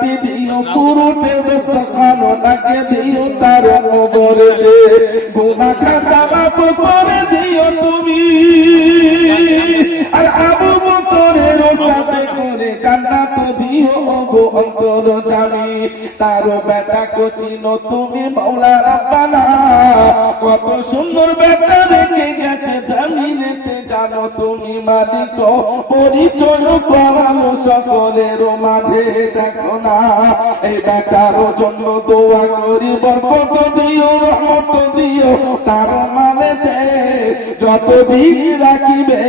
শান্তি দিও পুরুতে খানো তাকে দিও তার কবরে গুনাহ খাতা মাফ করে দিও তুমি আর আবু বকরের সাথে করে জান্নাত দিও গো অন্তরজামী তার বেটা কো চিনো তুমি মাওলা রাব্বানা কত সুন্দর বেটা রেখে গেছে জমিনেতে জানো তুমি মালিক পরিচয় করানো সকলের মাঝে দেখো না এই বেটার জন্য দোয়া করি বরকত দিও রহমত দিও তার মানেতে যতদিন রাখিবে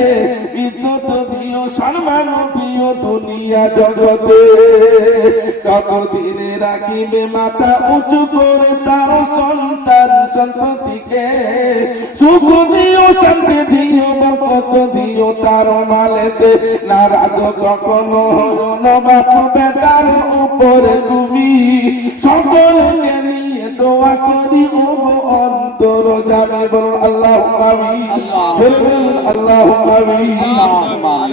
ইজ্জত দিও সম্মান দিও দুনিয়া জগতে ততদিন রাখিবে মাথা উঁচু করে তার সন্তান সন্ততিকে সুখ দিও শান্তি দিও বরকত দিও তার মালেতে নারাজ কখনো হলো বাপ বেটার উপরে তুমি সকলকে নিয়ে দোয়া করি ও অন্তর জানে বল আল্লাহু আমিন আল্লাহু আমিন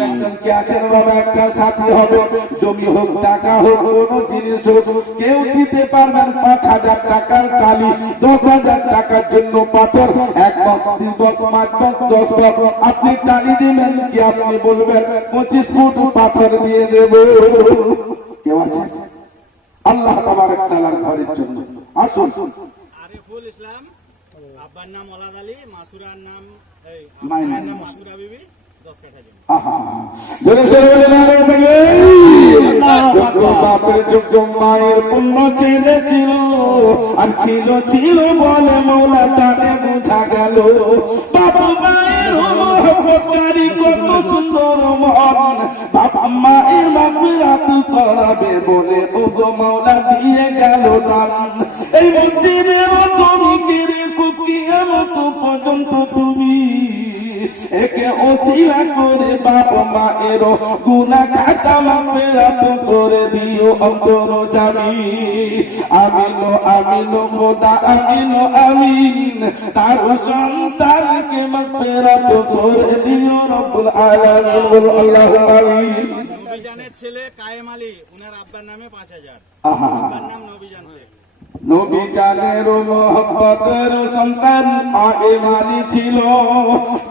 একদম কি আছেন বাবা একটা সাথী হবে জমি হোক টাকা হোক কোন জিনিস হোক কেউ দিতে পারবেন 5,000 টাকার কালি 10,000 টাকার জন্য পাথর 1 বক্স 2 বক্স 5 বক্স 10 বক্স আপনি টানি দিবেন কি আপনি বলবেন 25 ফুট পাথর দিয়ে দেব কেউ আছে আল্লাহ তাবারক তাআলার ঘরের জন্য আসুন আরিফুল ইসলাম আব্বার নাম ওলাদ আলী মাসুরার নাম মায়ের নাম মাসুরা বিবি 10 কাঠা জমি জোরে জোরে বাপের যোগ্য মায়ের পুণ্য ছেলে ছিল আর ছিল ছিল বলে মৌলা তাকে বোঝা গেল বাপ মায়ের মহব্বতকারী কত সুন্দর মন বাপ মায়ের মাগফিরাত করাবে বলে ও গো মৌলা দিয়ে গেল দান এই মসজিদের তুমি কিরে কিয়ামত পর্যন্ত তুমি একে ওসিলা করে বাপ মায়ের গুনাহ খাতা মাগফিরাত করে দিও অন্তরজামী আমিন আমিন খোদা আমিন আমিন তার সন্তানকে মাগফিরাত করে দিও রব্বুল আলামিন বল আল্লাহু আমিন নবীজানের ছেলে কায়েম আলী উনার আব্বার নামে 5,000 আব্বার নাম নবীজান শেখ নবী জানের মোহব্বতের সন্তান কায়েম আলী ছিল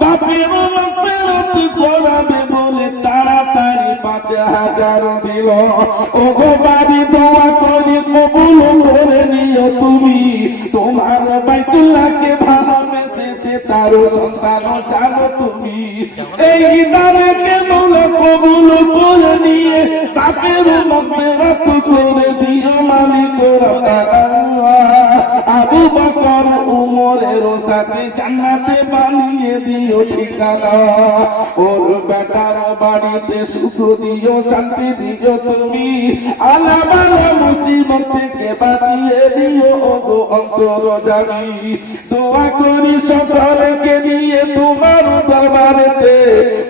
বাপের মাগফিরাত করাবে বলে তাড়াতাড়ি 5,000 দিল ও গো বাড়ি দোয়া করি কবুল করে নিও তুমি তোমার বাইতুল্লাহকে ভালোবেসেছে তার সন্তান জানো তুমি এই দানকে মৌলা কবুল করে নিয়ে বাপের মাগফিরাত করে দিও মালিক আবু বকর উমরের সাথে জান্নাতে বানিয়ে দিও ঠিকানা ওর বেটার বাড়িতে সুখ দিও শান্তি দিও তুমি আলা বালা মুসিবত থেকে বাঁচিয়ে দিও গো অন্তরজামী দোয়া করি সকলকে নিয়ে তোমার দরবারেতে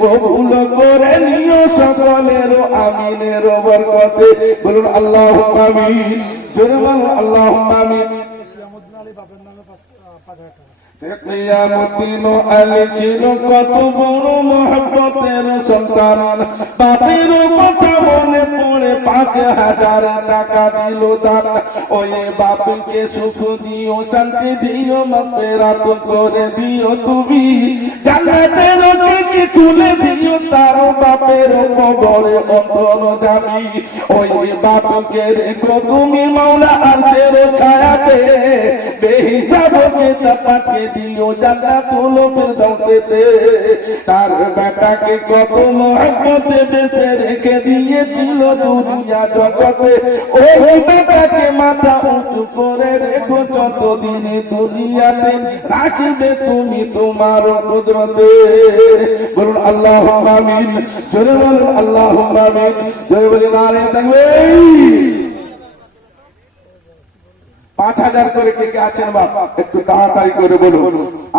কবুল করে নিও সকলের আমিনের বরকতে বলুন আল্লাহু আমিন জোরে বলুন আল্লাহু আমিন কিয়ামতিন আলী ছিল কত বড় মহব্বতের সন্তান বাপের কথা মনে পড়ে 5,000 টাকা দিল দান ওই বাপকে সুখ দিও শান্তি দিও মাগফিরাত করে দিও তুমি জান্নাতের গেট খুলে দিও তার বাপের কবরে অন্তরজামী ওই বাপকে রেখো তুমি মাওলা আরশের ছায়াতে বেহিসাব কিতাব পাঠিয়ে দিও জান্নাতুল ফিরদাউসেতে তার বেটাকে কত মহব্বতে বেঁচে রেখে দিয়েছিল দুনিয়া জগতে ওই বেটাকে মাথা উঁচু করে রেখো যতদিন দুনিয়াতে রাখবে তুমি তোমার কুদরতে বলুন আল্লাহু আমিন জোরে বলুন আল্লাহু আমিন জোরে বলুন নারে তাকবীর 5,000 করে কে আছেন বাবা একটু তাড়াতাড়ি করে বলুন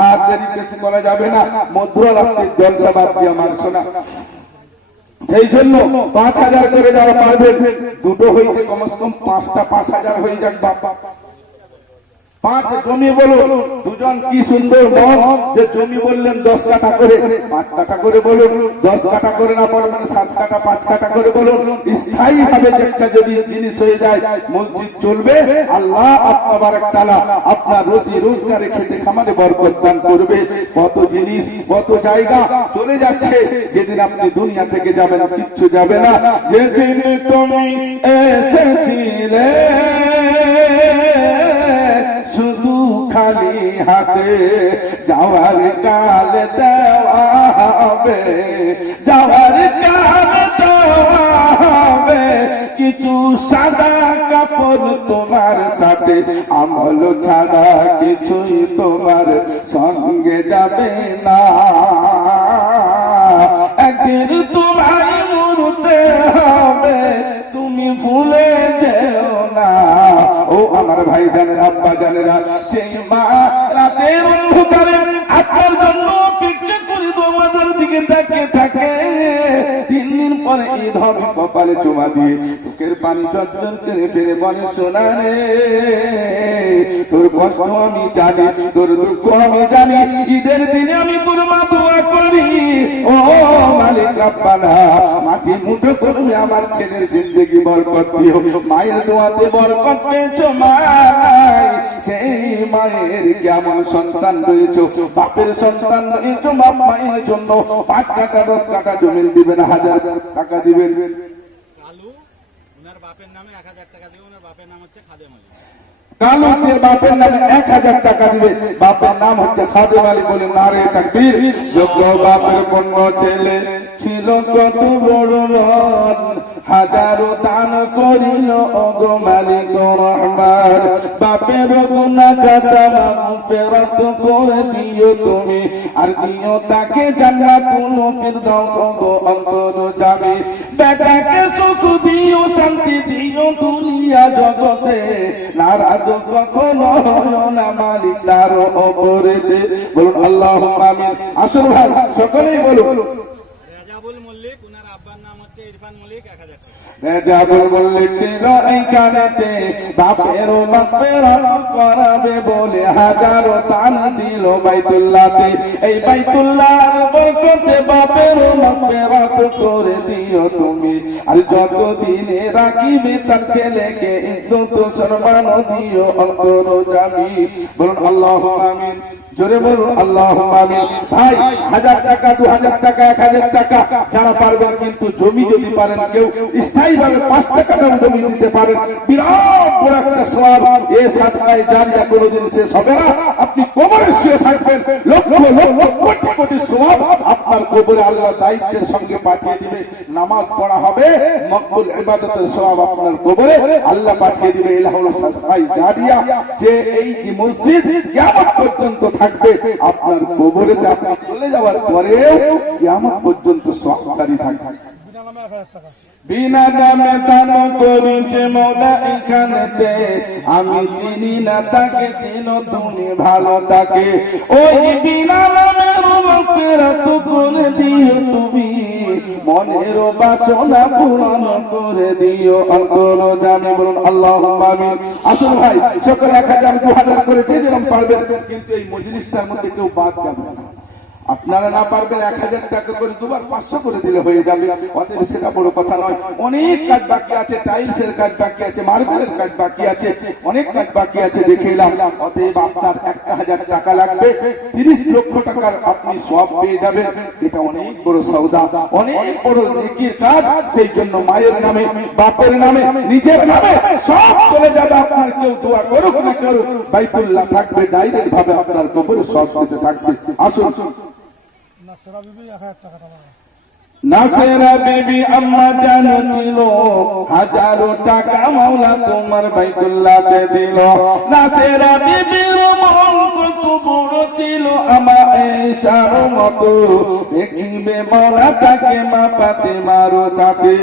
আর দেরি বেশি বলা যাবে না মধ্যরাত্রির জলসা বাদ দিয়ে আমার শোনা সেই জন্য 5,000 করে যারা পারবেন দুটো হইতে কমসে কম 5,000 হয়ে যাক বাবা 5 জমি বলুন, দুজন কি সুন্দর মন যে জমি বললেন 10 কাঠা করে, 5 কাঠা করে বলুন, 10 কাঠা করে না পারবেন 7 কাঠা 5 কাঠা করে বলুন, স্থায়ী ভাবে একটা যদি জিনিস হয়ে যায় মসজিদ চলবে, আল্লাহ আপনার তাআলা আপনার রুজি রোজগারে খেতে খামারে বরকত দান করবে। কত জিনিস কত জায়গা চলে যাচ্ছে, যেদিন আপনি দুনিয়া থেকে যাবেন কিচ্ছু যাবে না। যেদিন তুমি এসেছিলে শুধু খালি হাতে, যাওয়ার কাল দেওয়া হবে, যাওয়ার কাল দেওয়া হবে কিছু সাদা কাপড় তোমার সাথে, আমল ছাড়া কিছুই তোমার সঙ্গে যাবে না। একদিন তোমায় মরতে হবে, তুমি ভুলে যেও না। ও আমার ভাই জানেরা, আব্বা জানেরা, সেই মা রাতের অন্ধকারে আপনার জন্য অপেক্ষা করে তোমাদের দিকে তাকিয়ে থাকে, 3 দিন পরে ঈদ হবে কপালে চুমা দিয়ে চোখের পানি ঝরঝর করে ফিরে বলে, সোনা রে তোর কষ্ট আমি জানি, তোর দুঃখ আমি জানি, ঈদের দিনে আমি তোর মা দোয়া করি, ও মালিক রব্বানা মাটি মুঠো করবে আমার ছেলের জিন্দেগি বরকত দিও। মায়ের দোয়াতে বরকত পেয়েছো মাই, সেই মায়ের কেমন সন্তান রয়েছে, বাপের সন্তান রয়েছে, বাপ মায়ের জন্য 5 কাঠা 10 কাঠা জমি দিবেন, 1000 টাকা দিবেন। কালু ওনার বাপের নামে 1000 টাকা দিবে, ওনার বাপের নাম হচ্ছে খাদেম আলী। কালুর বাপের নামে 1000 টাকা দিবে, বাপের নাম হচ্ছে খাদেম আলী। বলে নারে তাকবীর। যোগ্য বাপের কন্য ছেলে ছিল কত বড় মন, হাজারো দান করিল ওগো মালিক রহমান। বাপের গুনাহ খাতা মাগফিরাত করে দিও তুমি, আর দিও তাকে জান্নাতুল ফিরদাউস ওগো অন্তর যাবে। বেটাকে সুখ দিও, শান্তি দিও দুনিয়া জগতে, নারাজ কখনো না মালিক তার ওপরেতে। বলুন আল্লাহুম্মা আমিন। আসল ভাই সকলেই বলুন। রেজাবুল মল্লিক, ওনার আব্বার নাম হচ্ছে ইরফান মল্লিক, 1000 টাকা। রেজাবুল মল্লিক ছিল এইখানেতে, বাপের মাগফিরাত করাবে বলে হাজারো দান দিল বাইতুল্লাহতে। এই বাইতুল্লাহর বরকতে বাপের মাগফিরাত করে দিও তুমি, আর যত দিনে রাখিবে তার ছেলেকে ইজ্জত সম্মান দিও অন্তর জামি। বলুন আল্লাহুম্মা আমিন। জোরে বলুন আল্লাহুম্মা আমিন। ভাই 1000 টাকা 2000 টাকা 1000 টাকা যারা পারবেন, কিন্তু জমি যদি পারেন কেউ স্থায়ীভাবে 5 টাকাটাও জমি দিতে পারেন, বিরাট বড় একটা সওয়াব। এই সাদকায়ে জারিয়া কোনোদিন শেষ হবে না। আপনি কবরে শুয়ে থাকবেন, লক্ষ লক্ষ কোটি কোটি সওয়াব আপনার কবরে আল্লাহ দায়িত্বের সঙ্গে পাঠিয়ে দিবে। নামাজ পড়া হবে, মকবুল ইবাদতের সওয়াব আপনার কবরে আল্লাহ পাঠিয়ে দিবে। এই হলো সাদকায়ে জারিয়া, যে এই মসজিদ কিয়ামত পর্যন্ত থাকবে আপনার কবরেতে। আপনি চলে যাওয়ার পরেও কিয়ামত পর্যন্ত সহকারী থাকবে। বিনা দামে দান করেছে মওলা এখানেতে, আমি চিনি না তাকে, চিনো তুমি ভালো তাকে। ওই বিনা দামে মাগফিরাত করে দিও তুমি, মনের বাসনা পূরণ করে দিও অন্তর জামি। বলুন আল্লাহুম্মা আমিন। আসল ভাই সকলে 1000 2000 করে যে যেরকম পারবেন, কিন্তু এই মজলিসটার মধ্যে কেউ বাদ যাবে না। আপনারা না পারবেন 1000 টাকা করে দুবার 500 করে দিলে হয়ে যাবে। অতএব সেটা বড় কথা নয়। অনেক কাজ বাকি আছে, টাইলসের কাজ বাকি আছে, মার্বেলের কাজ বাকি আছে, অনেক কাজ বাকি আছে দেখে এলাম। অতএব আপনার 1000 টাকা লাগবে, 30 লক্ষ টাকার আপনি সওয়াব পেয়ে যাবেন। এটা অনেক বড় সওদা, অনেক বড় নেকির কাজ। সেই জন্য মায়ের নামে, বাপের নামে, নিজের নামে সব চলে যাবে। আপনার কেউ দোয়া করুক না করুক, বাইতুল্লাহ থাকবে, ডাইরেক্ট ভাবে আপনার কবরে সব দিতে থাকবে। আসুন। নাসেরা বিবি আম্মা জানো ছিল, 1000 টাকা মাওলা তোমার বাইতুল্লাহতে দিল। নাসেরা বিবির মন কত বড় ছিল, আমার ঈশার মতো দেখিবে মাওলা তাকে মা ফাতেমার সাথে।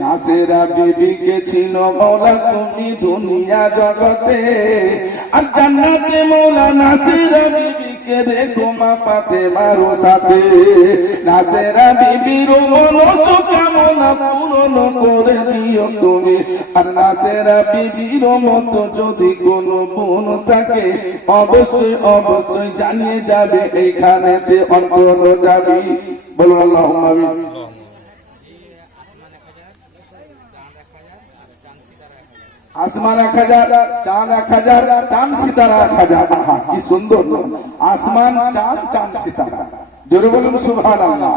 নাসেরা বিবিকে ছিল মাওলা তুমি দুনিয়া জগতে, আর জান্নাতে মাওলা নাসেরা বিবিকে বিবিকে রেখো মা ফাতেমার সাথে, নাচেরা বিবির মনোজ কামনা পূরণ করে দিও তুমি। আর নাচেরা বিবির মতো যদি কোনো বোন থাকে অবশ্যই অবশ্যই জানিয়ে যাবে, এইখানেতে অন্তর যাবি। বলুন আল্লাহুম্মা আমিন। আসমান 1000, চাঁদ 1000, চাঁদ সিতারা 1000। আহা কি সুন্দর! আসমান, চাঁদ, চাঁদ সিতারা। জোরে বলুন সুবহানাল্লাহ।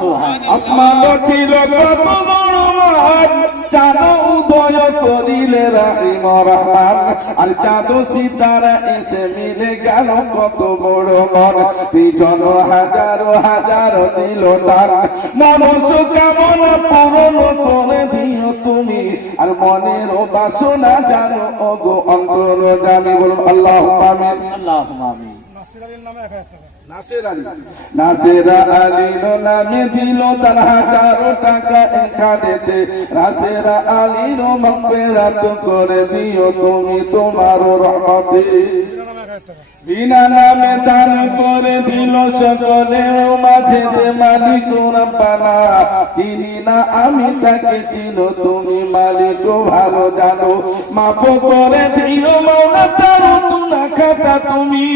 আসমান ছিল কত বড় মহান, চাঁদ উদয় করিলে রাহিম রহমান। আর চাঁদ সিতারা এসে মিলে গেল কত বড় মন, পিছন হাজার হাজার দিল তার। মনুষ্য কামনা পূরণ করে দিও তুমি, আর মনের বাসনা জানো ওগো অন্তর জানি। বলুন আল্লাহুম্মা আমিন। আল্লাহুম্মা আমিন। নাসেরা আলীর নামে দিল তার 1000 টাকা এখানেতে। নাসেরা আলীর মাগফিরাত করে দিও তুমি তোমার রহমতে। বিনা নামে দান করে দিল সকলের মাঝে যে মালিক রব্বানা। চিনি না আমি তাকে চিনো তুমি, মালিক ভালো জানো। মাফ করে দিও মাওলা তার তুনা খাতা তুমি,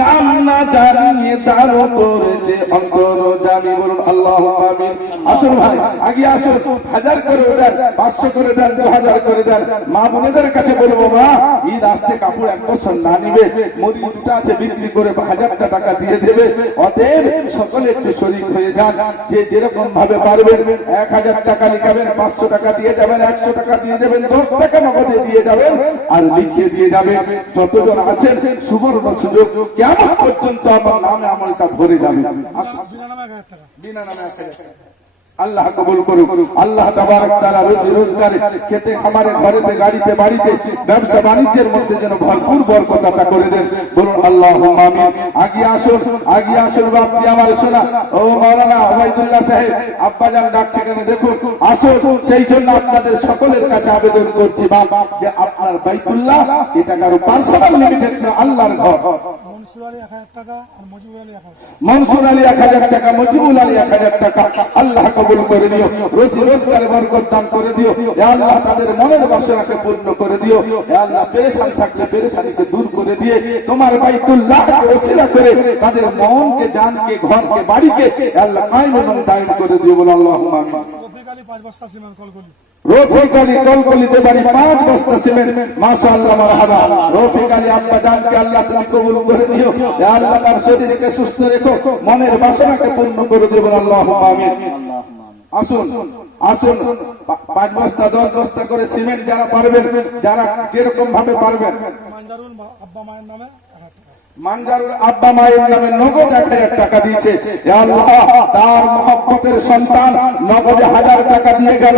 নাম না জানিয়ে তারও করেছে অন্তর জানি। বলুন আল্লাহুম্মা আমিন। আসুন ভাই আগে আসুন, 1000 করে দেন, 500 করে দেন, 2000 করে দেন। মা বোনেদের কাছে বলবো, মা ঈদ আসছে, কাপড় 1 বছর না নিবে, মুদি দুটো আছে বিক্রি করে 1000 টাকা দিয়ে দেবে। অতএব সকলে একটু শরীক হয়ে যান, যে যেরকম ভাবে পারবেন। 1000 টাকা লিখাবেন, 500 টাকা দিয়ে যাবেন, 100 টাকা দিয়ে যাবেন, 10 টাকা নগদে দিয়ে যাবেন, আর লিখিয়ে দিয়ে যাবেন। যতজন আছেন সুবর্ণ সুযোগ, কিয়ামত পর্যন্ত আমার নামে আমলটা ভরে যাবে। বিনা নামে 1000 টাকা। আল্লাহ কবুল করুক। আল্লাহ তাবারক তাআলা রুজি রোজগারে, খেতে খামারে, ঘরেতে, গাড়িতে, বাড়িতে, ব্যবসা বাণিজ্যের মধ্যে যেন ভরপুর বরকত আতা করে দেন। বলুন আল্লাহুম্মা আমিন। আগে আসুন, আগে আসুন বাপজি আমার সোনা। ও মাওলানা ওবাইদুল্লাহ সাহেব, আব্বাজান ডাকছে কেন দেখুন, আসুন। সেই জন্য আপনাদের সকলের কাছে আবেদন করছি বাপ, যে আপনার বাইতুল্লাহ এটা কারো পার্সোনাল লিমিটেড না, আল্লাহর ঘর। মনসুর আলী 1000 টাকা আর মজিবুল আলী 1000 টাকা। মনসুর আলী 1000 টাকা, মজিবুল আলী 1000 টাকা। আল্লাহ কবুল করে দিও, রোজি রোজগারে বরকত দান করে দিও। হে আল্লাহ তাদের মনের বাসনাকে পূর্ণ করে দিও। হে আল্লাহ পেরেশান থাকলে পেরেশানিকে দূর করে দিয়ে তোমার বাইতুল্লাহকে ওসিলা করে তাদের মনকে, জানকে, ঘরকে, বাড়িকে হে আল্লাহ কায়েম এবং দায়েম করে দিও। বলো আল্লাহুম্মা আমিন। রফিক আলী 5 বস্তা সিমেন্ট কলকলি। রফিক আলী কলকলিতে বাড়ি 5 বস্তা সিমেন্ট। মাশাআল্লাহ মারহাবা। রফিক আলী আব্বা জানকে আল্লাহ তুমি কবুল করে দিও। হে আল্লাহ তার শরীরকে সুস্থ রেখো, মনের বাসনাকে পূর্ণ করে দিও। বলো আল্লাহুম্মা আমিন। আসুন আসুন, 5 বস্তা 10 বস্তা করে সিমেন্ট যারা পারবেন, যারা যেরকম ভাবে পারবেন। মানজারুল আব্বা মায়ের নামে 1000 টাকা। মানজারুল আব্বা মায়ের নামে নগদ 1000 টাকা দিয়েছে। হে আল্লাহ তার মহব্বতের সন্তান নগদে 1000 টাকা দিয়ে গেল।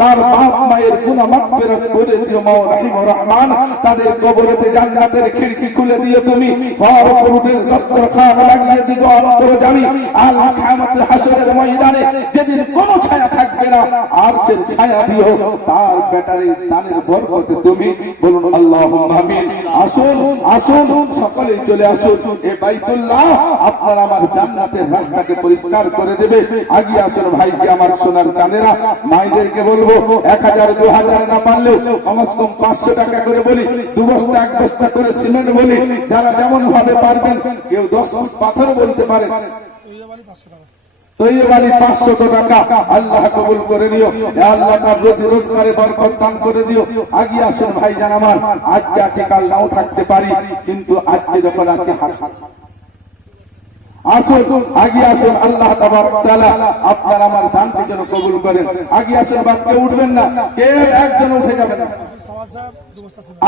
তার বাপ মায়ের গুনাহ মাগফিরাত করে দিও মাওলা রাহিম রহমান। তাদের কবরেতে জান্নাতের খিড়কি খুলে দিও তুমি, ফরফরুটের দস্তরখান লাগিয়ে দিও অন্তর্জামী। আল কিয়ামতের হাসরের ময়দানে যেদিন কোনো ছায়া থাকবে না, আরশের ছায়া দিও তার ব্যাটারি দানের বরকতে তুমি। বলুন আল্লাহুম্মা আমিন। আসুন আসুন সকলে চলে আসুন, এ বাইতুল্লাহ আপনার আমার জান্নাতের রাস্তাকে পরিষ্কার করে দেবে। আগে আসুন ভাইকে আমার সোনার চাঁদেরা, মায়েদেরকে বলবো 1000 2000 না পারলেও কমস কম 500 টাকা করে বলি, 2 বস্তা 1 বস্তা করে সিমেন্ট বলি, যারা যেমন ভাবে পারবেন। কেউ 10 ফুট পাথর বলতে পারে। তৈয়ব আলী 500 টাকা। তৈয়ব আলী 500 টাকা। আল্লাহ কবুল করে দিও। হে আল্লাহ তার রোজি রোজগারে বরকত দান করে দিও। আগে আসুন ভাইজান আমার, আজকে আছে কাল নাও থাকতে পারি, কিন্তু আজকে যখন আছে আসুন আগে আসুন। আল্লাহ তাবারক তাআলা আপনার আমার দানকে যেন কবুল করেন। আগে আসুন বাপ, কেউ উঠবেন না, কেউ একজন উঠে যাবেন না।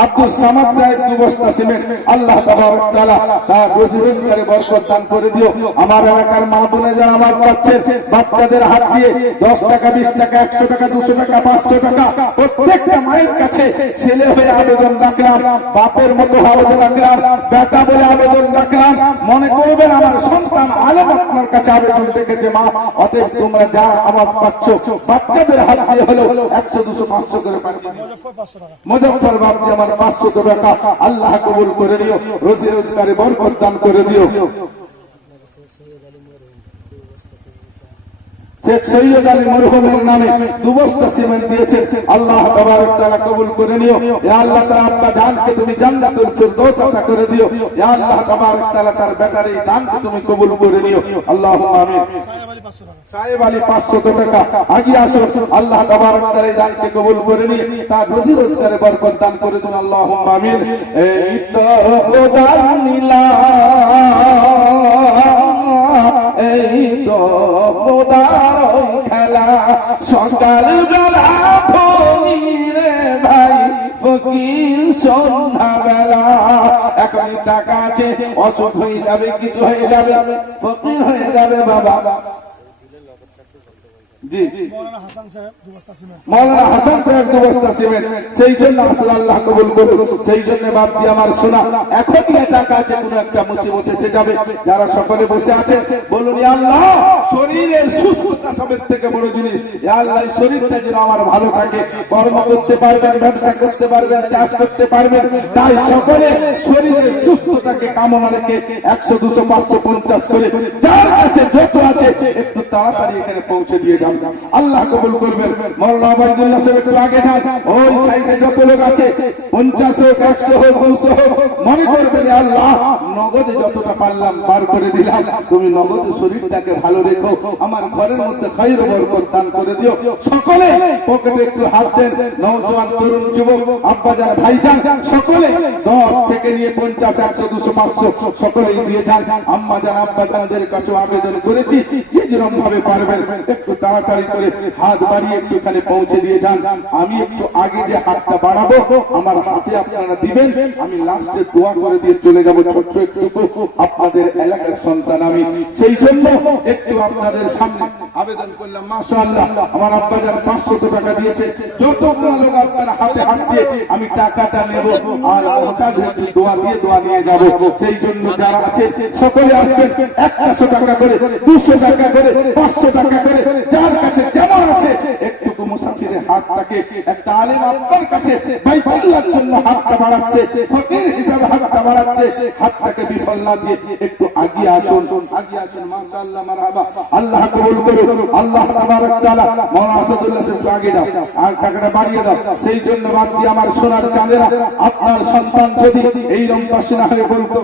আব্দুল সামাদ সাহেব 2 বস্তা সিমেন্ট। আল্লাহ তাবারক তাআলা তার রোজি রোজগারে বরকত দান করে দিও। আমার এলাকার মা বোনে যারা আমার পাচ্ছেন, বাচ্চাদের হাত দিয়ে 10 টাকা 20 টাকা 100 টাকা 200 টাকা 500 টাকা প্রত্যেকটা মায়ের কাছে ছেলে হয়ে আবেদন রাখলাম, বাপের মতো আবেদন রাখলাম, বেটা বলে আবেদন রাখলাম। মনে করবেন আমার সন্তান সন্তান আলেম আপনার কাছে আবেদন রেখেছে মা, অতএব তোমরা যারা আওয়াজ পাচ্ছ বাচ্চাদের হাত দিয়ে হলো 100, 200, 500 করে পাঠিয়ে দিও। মুজফ্ফর 500 টাকা। মুজফ্ফর বাপজি আমার 500 টাকা আল্লাহ কবুল করে নিও, রোজি রোজগারে বরকত দান করে দিও। শেখ সৈয়দ আলী মরহুমের নামে 2 বস্তা সিমেন্ট দিয়েছেন, আল্লাহ তাবারক তাআলা কবুল করে নিও। ইয়া আল্লাহ তাআলা আপনার জানকে তুমি জান্নাতুল ফিরদৌস আতা করে দিও। ইয়া আল্লাহ তাবারক তাআলা তার বেটার এই দানকে তুমি কবুল করে নিও, আল্লাহুম্মা আমিন। সাহেব আলী 500 টাকা। সাহেব আলী 500 টাকা আগে আসো, আল্লাহ তাবারক তাআলা এই দানকে কবুল করে নিয়ে তার রোজি রোজগারে বরকত দান করে দিন, আল্লাহুম্মা আমিন। এই তো খোদার নীলা, এই তো খোদার খেলা, সকাল বেলা ধনী রে ভাই ফকির সন্ধ্যা বেলা। এখন টাকা আছে, অসুখ হয়ে যাবে, কিছু হয়ে যাবে, ফকির হয়ে যাবে বাবা। জি মৌলানা হাসান সাহেব 2 বস্তা সিমেন্ট। মৌলানা হাসান সাহেব 2 বস্তা সিমেন্ট, সেই জন্য আসলে আল্লাহ কবুল করুন। সেই জন্য বাপজি আমার শোনা, এখনই টাকা আছে, কোন একটা মুসিবত এসে যাবে, যারা সকলে বসে আছে বলুন ইয়া আল্লাহ শরীরের সুস্থতা সবের থেকে বড় জিনিস, ইয়া আল্লাহ এই শরীরটা যেন আমার ভালো থাকে, কর্ম করতে পারবেন, ব্যবসা করতে পারবেন, চাষ করতে পারবেন, তাই সকলে শরীরের সুস্থতাকে কামনা রেখে 100, 200, 500, 50 করে যার কাছে যত আছে একটু তাড়াতাড়ি এখানে পৌঁছে দিয়ে যান, আল্লাহ কবুল করবেন। মওলানা আবাইদুল্লাহ সাহেব একটু আগে যান, ওই সাইডে যত লোক আছে 50 হোক, 100 হোক, 200 হোক, মনে করবেন আল্লাহ নগদে যতটা পারলাম বার করে দিলাম, তুমি নগদে শরীরটাকে ভালো রেখো, আমার ঘরের মধ্যে খায়র বরকত দান করে দিও। সকলে পকেটে একটু হাত দেন, নওজোয়ান তরুণ যুবক আব্বা যান ভাইজান সকলে 10 থেকে নিয়ে 50, 100, 200, 500 সকলেই দিয়ে যান। আম্মা যান আব্বা যানদের কাছে আবেদন করেছি যে যেরকম ভাবে পারবেন একটু তাড়াতাড়ি করে হাত বাড়িয়ে একটুখানি পৌঁছে দিয়ে যান। আমি একটু আগে যে হাতটা বাড়াবো আমার হাতে আপনারা দিবেন, আমি লাস্টে দোয়া করে দিয়ে চলে যাব। ছোট্ট একটু আপনাদের এলাকার সন্তান আমি, সেই জন্য একটু আপনাদের সামনে আবেদন করলাম। মাশাআল্লাহ আমার আব্বা যান 500 টাকা দিয়েছে, যতগুলো লোক আপনারা হাতে হাত দিয়ে আমি টাকাটা নেব আর ওটা একটু দোয়া দিয়ে দোয়া নিয়ে যাব। সেই জন্য যারা আছে সকলে আসবেন, 100 টাকা করে, 200 টাকা করে, 500 টাকা করে, যার কাছে যেমন আছে একটু মুসাফিরের হাতটাকে, একটা আলেম আপনার কাছে বাইতুল্লাহর জন্য হাতটা বাড়াচ্ছে, ফকির হিসাবে হাতটা বাড়াচ্ছে, হাতটাকে বিফল না দিয়ে একটু আগিয়ে আসুন, আগিয়ে আসুন। মাশাআল্লাহ মারহাবা, আল্লাহ কবুল করুন, আল্লাহ তাবারক তাআলা। মাওলানা আসাদুল্লাহ সাহেব আগে দাও আর টাকাটা বাড়িয়ে দাও। সেই জন্য বাপজি আমার সোনার চাঁদেরা, আপনার সন্তান যদি এই রমপাসনা হয়ে বলতো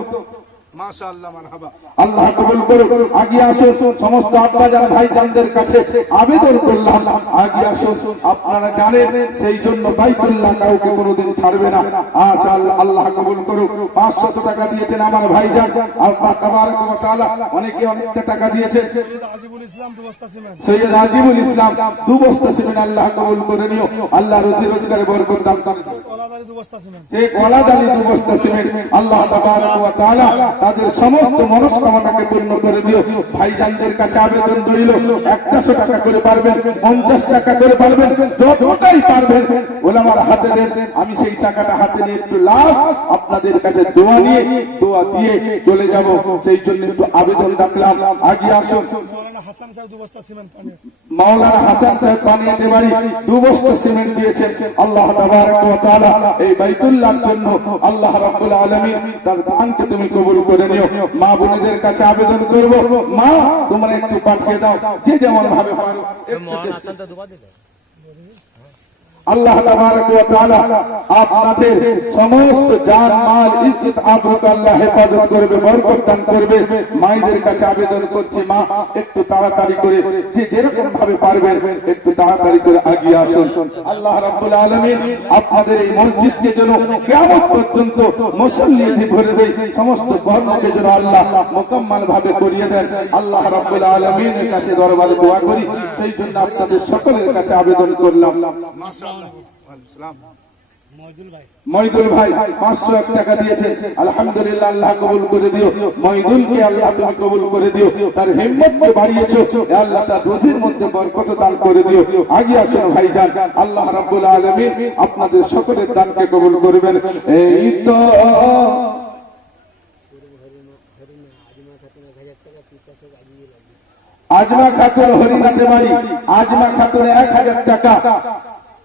মাশাআল্লাহ মারহাবা, আল্লাহ কবুল করুন। আগিয়ে আসুন, সমস্ত আব্বা যান ভাইজানদের কাছে আবেদন করলাম আগিয়ে আসুন। আপনারা জানেন সেই জন্য বাইতুল্লাহ কাউকে কোনোদিন ছাড়বে না। মাশাআল্লাহ আল্লাহ কবুল করুন। 500 টাকা দিয়েছেন আমার ভাইজান, আল্লাহ তাবারক ওয়া তাআলা অনেকে অনেকটা টাকা দিয়েছেন। সৈয়দ আজিবুল ইসলাম 2 বস্তা সিমেন্ট। সৈয়দ আজিবুল ইসলাম 2 বস্তা সিমেন্ট, আল্লাহ কবুল করে নিও, আল্লাহ রুজি রোজগারে বরকত দান করুন। ওলাদ আলী 2 বস্তা সিমেন্ট। শেখ ওলাদ আলী 2 বস্তা সিমেন্ট, আল্লাহ তাবারক ওয়া তাআলা তাদের সমস্ত মনস্কামনাকে পূর্ণ করে দিও। ভাইজানদের কাছে আবেদন রইল 100 টাকা করে পারবেন, 50 টাকা করে পারবেন, যতটাই পারবেন ওলামার হাতে দেন, আমি সেই টাকাটা হাতে নিয়ে একটু লাভ আপনাদের কাছে দোয়া নিয়ে দোয়া দিয়ে চলে যাব। সেই জন্য একটু আবেদন রাখলাম আগিয়ে আসুন। মৌলানা হাসান সাহেব 2 বস্তা সিমেন্ট পানিয়ে। মাওলানা হাসান সাহেব পানিয়াতে বাড়ি 2 বস্তা সিমেন্ট দিয়েছেন, আল্লাহ তাবারক ওয়া তাআলা এই বাইতুল্লাহর জন্য আল্লাহ রাব্বুল আলামিন তার দানকে তুমি কবুল করে নিও। মা বোনেদের কাছে আবেদন করব, মা তোমরা একটু পাঠিয়ে দাও যে যেমন ভাবে পারো। আল্লাহ তাবারক ওয়া তাআলা আপনাদের সমস্ত জান মাল ইজ্জত আবরুকে আল্লাহ হেফাজত করবে, বরকত দান করবে। মায়েদের কাছে আবেদন করছি মা একটু তাড়াতাড়ি করে যে যেরকম ভাবে পারবেন একটু তাড়াতাড়ি করে আগিয়ে আসুন। আল্লাহ রাব্বুল আলামিন আপনাদের এই মসজিদকে যেন কিয়ামত পর্যন্ত মুসল্লি দিয়ে ভরে দেয়, সমস্ত কর্মকে যেন আল্লাহ মুকম্মল ভাবে করিয়ে দেন। আল্লাহ রাব্বুল আলামিনের কাছে দরবারে দোয়া করি, সেই জন্য আপনাদের সকলের কাছে আবেদন করলাম। মইদুল ভাই 501 টাকা দিয়েছে, আলহামদুলিল্লাহ আল্লাহ কবুল করে দিও। মইদুলকে আল্লাহ তুমি কবুল করে দিও, তার হিম্মতকে বাড়িয়েছো, আল্লাহ তার রুজির মধ্যে বরকত দান করে দিও। আগিয়ে আসুন ভাইজান, আল্লাহ রাব্বুল আলামিন আপনাদের সকলের দানকে কবুল করবেন। এই তো আজমা খাতুন হরিনাথে বাড়ি, আজমা খাতুন 1000 টাকা।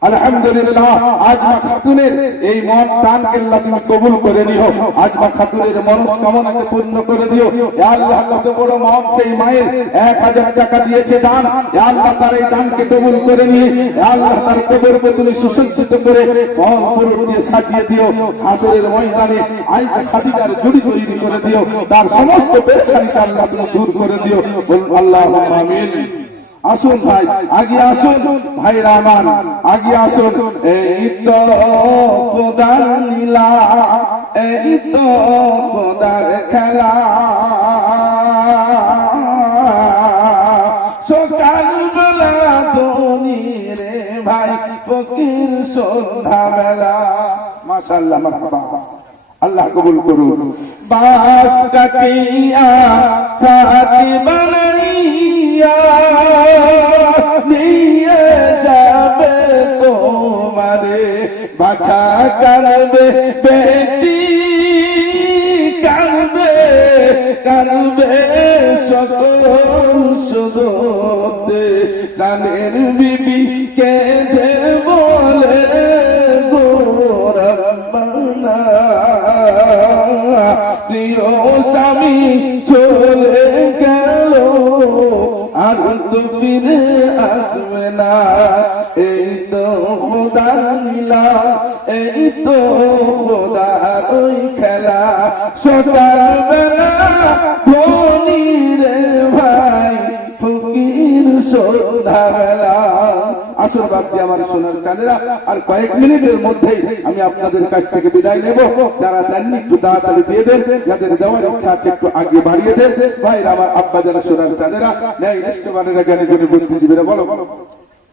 আলহামদুলিল্লাহ, আজমা খাতুনের এই মন দান কেল্লা তুমি কবুল করে নিও, আজমা খাতুনের মনস্কামনাকে পূর্ণ করে দিও। ইয়া আল্লাহ, কত বড় মন, সেই মায়ের 1000 টাকা দিয়েছে দান। ইয়া আল্লাহ, তার এই দানকে কবুল করে নিয়ে ইয়া আল্লাহ তার কবরকে তুমি সুসজ্জিত করে ফল ফুল দিয়ে সাজিয়ে দিও। হাসরের ময়দানে আয়েশা খাদিজার জুড়ি তৈরি করে দিও, তার সমস্ত পেরেশানিকে আল্লাহ তুমি দূর করে দিও। বলুন আল্লাহুম্মা আমিন। আসুন ভাই, আগে আসুন ভাই রামান, আগে আসুন। এই তো খোদার লীলা, এই তো খোদার খেলা। সকাল বেলা ধনী রে ভাই, ফকির সন্ধ্যা বেলা। মাশাআল্লাহ, মারহাবা, আল্লাহ কবুল করুন। বাস কাটিয়া খাটি বানাইয়া নিয়ে যাবে তোমারে, বাছা কানবে বেটি, কানবে কানবে সকল সুদতে, কানের বিবি কেঁদে বলে গো রব্বানা, প্রিয় স্বামী চলে গেল আর তো ফিরে আসবে না। এই তো খোদার লীলা, এই তো খোদার ওই খেলা। সকালবেলা ধনী রে ভাই, ফকির সন্ধ্যাবেলা। আসল বাপজি আমার সোনার চাঁদেরা, আর কয়েক মিনিটের মধ্যেই আমি আপনাদের কাছ থেকে বিদায় নেব। যারা দেননি একটু তাড়াতাড়ি দিয়ে দেন, যাদের দেওয়ার ইচ্ছা আছে একটু আগে বাড়িয়ে দেন। ভাইরা আমার, আব্বা যারা সোনার চাঁদেরা, ন্যায় নিষ্ঠবানেরা, জ্ঞানী গুণী বুদ্ধিজীবীরা, বলো বলো।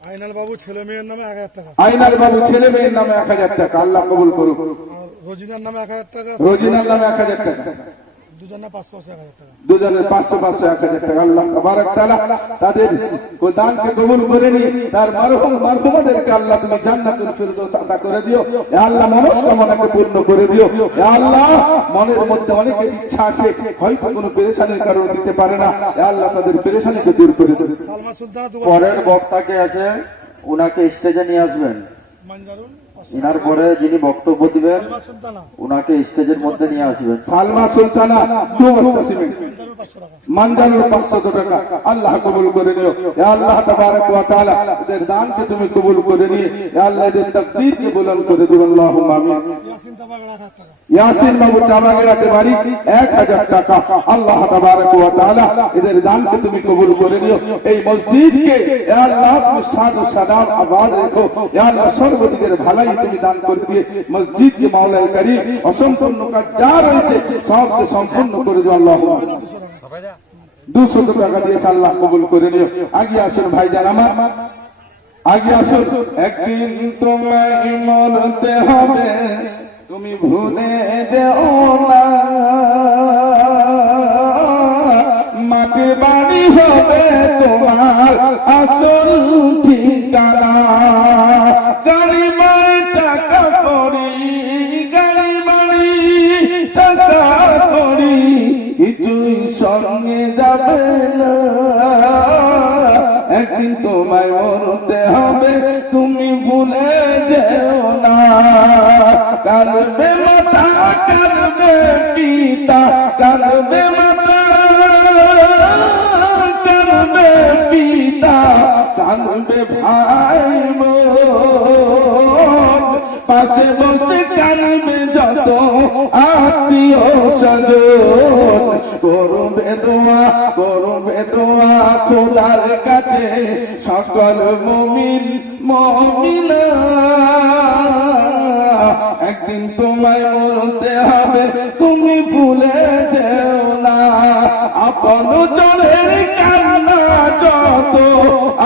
আইনাল বাবু ছেলে মেয়ের নামে 1000 টাকা, আইনাল বাবু ছেলে মেয়ের নামে 1000 টাকা, আল্লাহ কবুল করুক। আর রোজিনার নামে 1000 টাকা, রোজিনার নামে 1000 টাকা, দুজনে 500 1000 টাকা। দুজনের 500 1000 টাকা। আল্লাহ তাবারক তাআলা তাদের দানকে কবুল করে নিয়ে তার মারহুমাদেরকে আল্লাহ তুমি জান্নাতুল ফিরদৌস আতা করে দিও। ইয়া আল্লাহ, মনস্কামনাকে পূর্ণ করে দিও। ইয়া আল্লাহ, মনের মধ্যে অনেকের ইচ্ছা আছে, হয়তো কোনো পেরেশানির কারণে দিতে পারে না। ইয়া আল্লাহ, তাদের পেরেশানিকে দূর করে দিও। সালমা সুলতানা পরের বক্তাকে আছে, উনাকে স্টেজে নিয়ে আসবেন। মঞ্জারুল, ইনার পরে যিনি বক্তব্য দিবেন সালমা সুলতানা, উনাকে স্টেজের মধ্যে নিয়ে আসবেন। সালমা সুলতানা 2 বস্তা সিমেন্ট, মঞ্জারুল 500 টাকা। মানজানুর 500 টাকা। আল্লাহ কবুল করে নিও। ইয়া আল্লাহ তাবারক ওয়া তাআলা এদের দানকে তুমি কবুল করে নিয়ে ইয়া আল্লাহ এদের তাকদীরকে বুলন্দ করে দিও। আল্লাহুম্মা আমিন। ইয়াসিন তাবাগের 1000 টাকা, ইয়াসিন বাবু টাবাগেরাতে বাড়ি 1000 টাকা। আল্লাহ তাবারক ওয়া তাআলা এদের দানকে তুমি কবুল করে নিও। এই মসজিদকে ইয়া আল্লাহ তুমি সাদা সাদা আবাদ রেখো। ইয়া আল্লাহ, সর্বদিকের ভালাই তুমি দান করে দিয়ে মসজিদকে মাওলায়ে কারীম অসম্পূর্ণ কাজ যা রয়েছে সবকে সম্পূর্ণ করে দিও। আল্লাহুম্মা 200 টাকা দিয়েছে, আল্লাহ কবুল করে নিও। আগে আসুন ভাইজান আমার, আগে আসুন। একদিন তোমায় মরতে হবে, তুমি ভুলে যেও না, মাটির বাড়ি হবে তোমার আসল ঠিকানা। গাড়ি বাড়ি টাকা করি, গাড়ি বাড়ি টাকা করি, কিছুই সঙ্গে যাবে না। একদিন তোমায় মরতে হবে, তুমি ভুলে যেও না। কাঁদবে মাতা, কাঁদবে পিতা, কাঁদবে মাতা, কাঁদবে পিতা, কাঁদবে ভাই বোন, পাশে বসে কাঁদবে যত আত্মীয় স্বজন। করবে দোয়া, করবে দোয়া খোদার কাছে সকল মুমিন মুমিনা। একদিন তোমায় মরতে হবে, তুমি ভুলে যেও না। আপন জনের কান্না যত,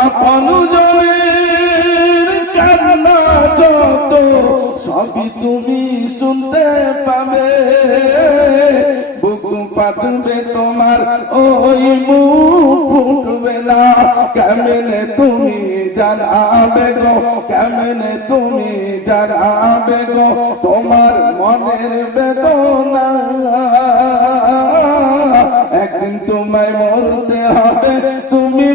আপন জনের কান্না যত, সবই তুমি শুনতে পাবে। বুক ফাটবে তোমার, ওই মুখ ফুটবে না। কেমনে তুমি জানাবে গো, কেমনে তুমি জানাবে গো তোমার মনের বেদনা। একদিন তোমায় মরতে হবে, তুমি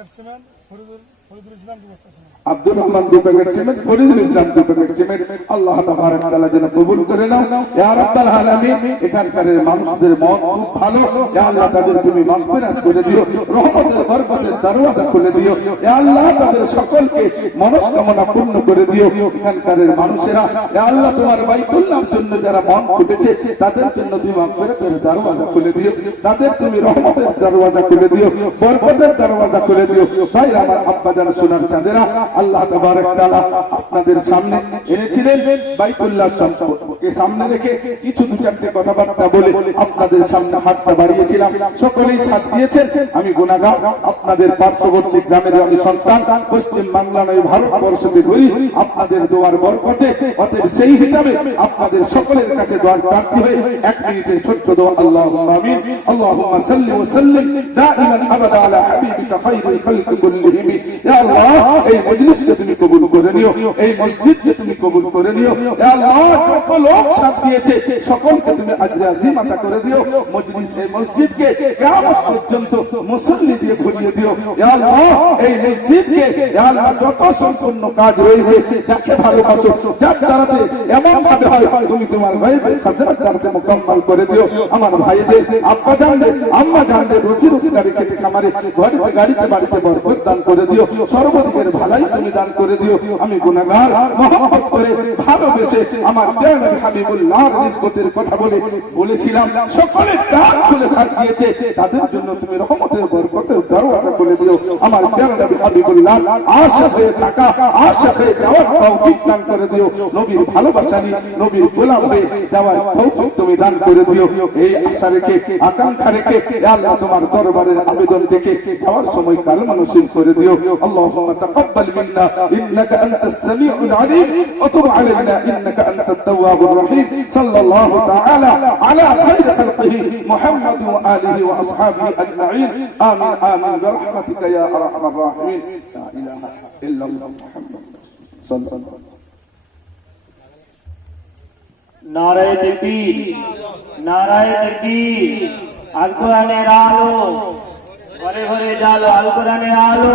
প্যাকেট সিমেন্ট, ফরিদুল ইসলাম 2 বস্তা cement. Abdur Rahman 2 packet cement, Faridul Islam 2 packet cement. Allah তাবারক ওয়া তাআলা যেন কবুল করে নাও ইয়া রাব্বাল আলামিন। এখানকার মানুষদের মন খুব ভালো, ইয়া আল্লাহ তাদের তুমি মাগফিরাত করে দিও, রহমতের বরকতের দরওয়াজা খুলে দিও, ইয়া আল্লাহ তাদের সকলকে মনস্কামনা পূর্ণ করে দিও। এখানকার মানুষেরা ইয়া আল্লাহ তোমার বাইতুল্লাহর জন্য যারা মন খুলেছে তাদের জন্য তুমি মাগফিরাতের দরওয়াজা খুলে দিও, তাদের তুমি রহমতের দরওয়াজা খুলে দিও, বরকতের দরওয়াজা খুলে দিও। ভাই আমার আব্বা জান সোনার চাঁদেরা, আল্লাহ তাবারক ওয়া তাআলা আপনাদের সামনে এনেছিলেন বাইতুল্লাহ সম্পর্কে সামনে রেখে কিছু 2-4টে কথাবার্তা বলে আপনাদের সামনে হাতটা বাড়িয়েছিলাম। সকলেই সাথ দিয়েছেন। আমি গুনাহগার, আপনাদের পার্শ্ববর্তী গ্রামের আমি সন্তান, পশ্চিম বাংলা নয় ভারতবর্ষতে ঘুরি আপনাদের দোয়ার বরকতে। অতএব সেই হিসাবে আপনাদের সকলের কাছে দোয়ার প্রার্থী হয়ে 1 মিনিটের ছোট্ট দোয়া আল্লাহুম্মা আমিন। আল্লাহুম্মা সাল্লি ওয়া সাল্লিম দাইমান আবাদা আলা হাবিবিকা খায়রুল খালকি কুল্লিহিম। ইয়া আল্লাহ এই মজলিসকে তুমি কবুল করে নিও, এই মসজিদকে তুমি কবুল করে নিও। ইয়া আল্লাহ যত লোক সাথ দিয়েছে সকলকে তুমি আজরে আজিম আতা করে দিও। মজলিস এই মসজিদকে কিয়ামত পর্যন্ত মুসল্লি দিয়ে ভরিয়ে দিও। ইয়া আল্লাহ এই মসজিদকে ইয়া আল্লাহ যত সম্পূর্ণ কাজ রয়েছে, যাকে ভালোবাসো, যার দ্বারাতে এমন ভাবে হয় তুমি তোমার গায়বের খাজানার দ্বারাতে মুকম্মল করে দিও। আমার ভাইদের, আব্বা জানদের, আম্মা জানদের রুচি রোজগারি খেতে খামারে ঘরেতে গাড়িতে বাড়িতে বরকত দান করে দিও, সর্বদিকের ভালাই তুমি দান করে দিও। আমি গুনাহগার, মহব্বত করে ভালোবেসে আমার প্রিয় হাবিবুল্লাহর নিসবতের কথা বলেছিলাম, সকলে ডাক খুলে সাথ দিয়েছে, তাদের জন্য তুমি রহমতের বরকতের দরওয়াজা খুলে দিও। আমার প্রিয় নবী হাবিবুল্লাহ আশা হয়ে থাকা, আশা হয়ে যাওয়ার তৌফিক দান করে দিও। নবীর ভালোবাসা নিয়ে নবীর গোলাম হয়ে যাওয়ার তৌফিক তুমি দান করে দিও। এই আশা রেখে, আকাঙ্ক্ষা রেখে ইয়া আল্লাহ তোমার দরবারের আবেদন দেখে যাওয়ার সময় কালমা নসিব করে দিও। আল্লাহুম্মা তাকাব্বাল মিন্না ইন্নাকা আনতাস সামিউল আলিম ওয়া তুব আলাইনা ইন্নাকা আনতাত তাওয়াবুর রহিম। সাল্লাল্লাহু তাআলা আলা খায়রি খালকিহি মুহাম্মাদ ওয়া আলিহি ওয়া আসহাবিহি আজমাইন। আমিন আমিন বিরহমাতিকা ইয়া আরহামার রাহিমিন। লা ইলাহা ইল্লাল্লাহ মুহাম্মাদ সাল্লাল্লাহু নারায়ে তাকবীর, নারায়ে তাকবীর। আল কোরআনের আলো, ঘরে ঘরে জালো, আল কোরআনের আলো।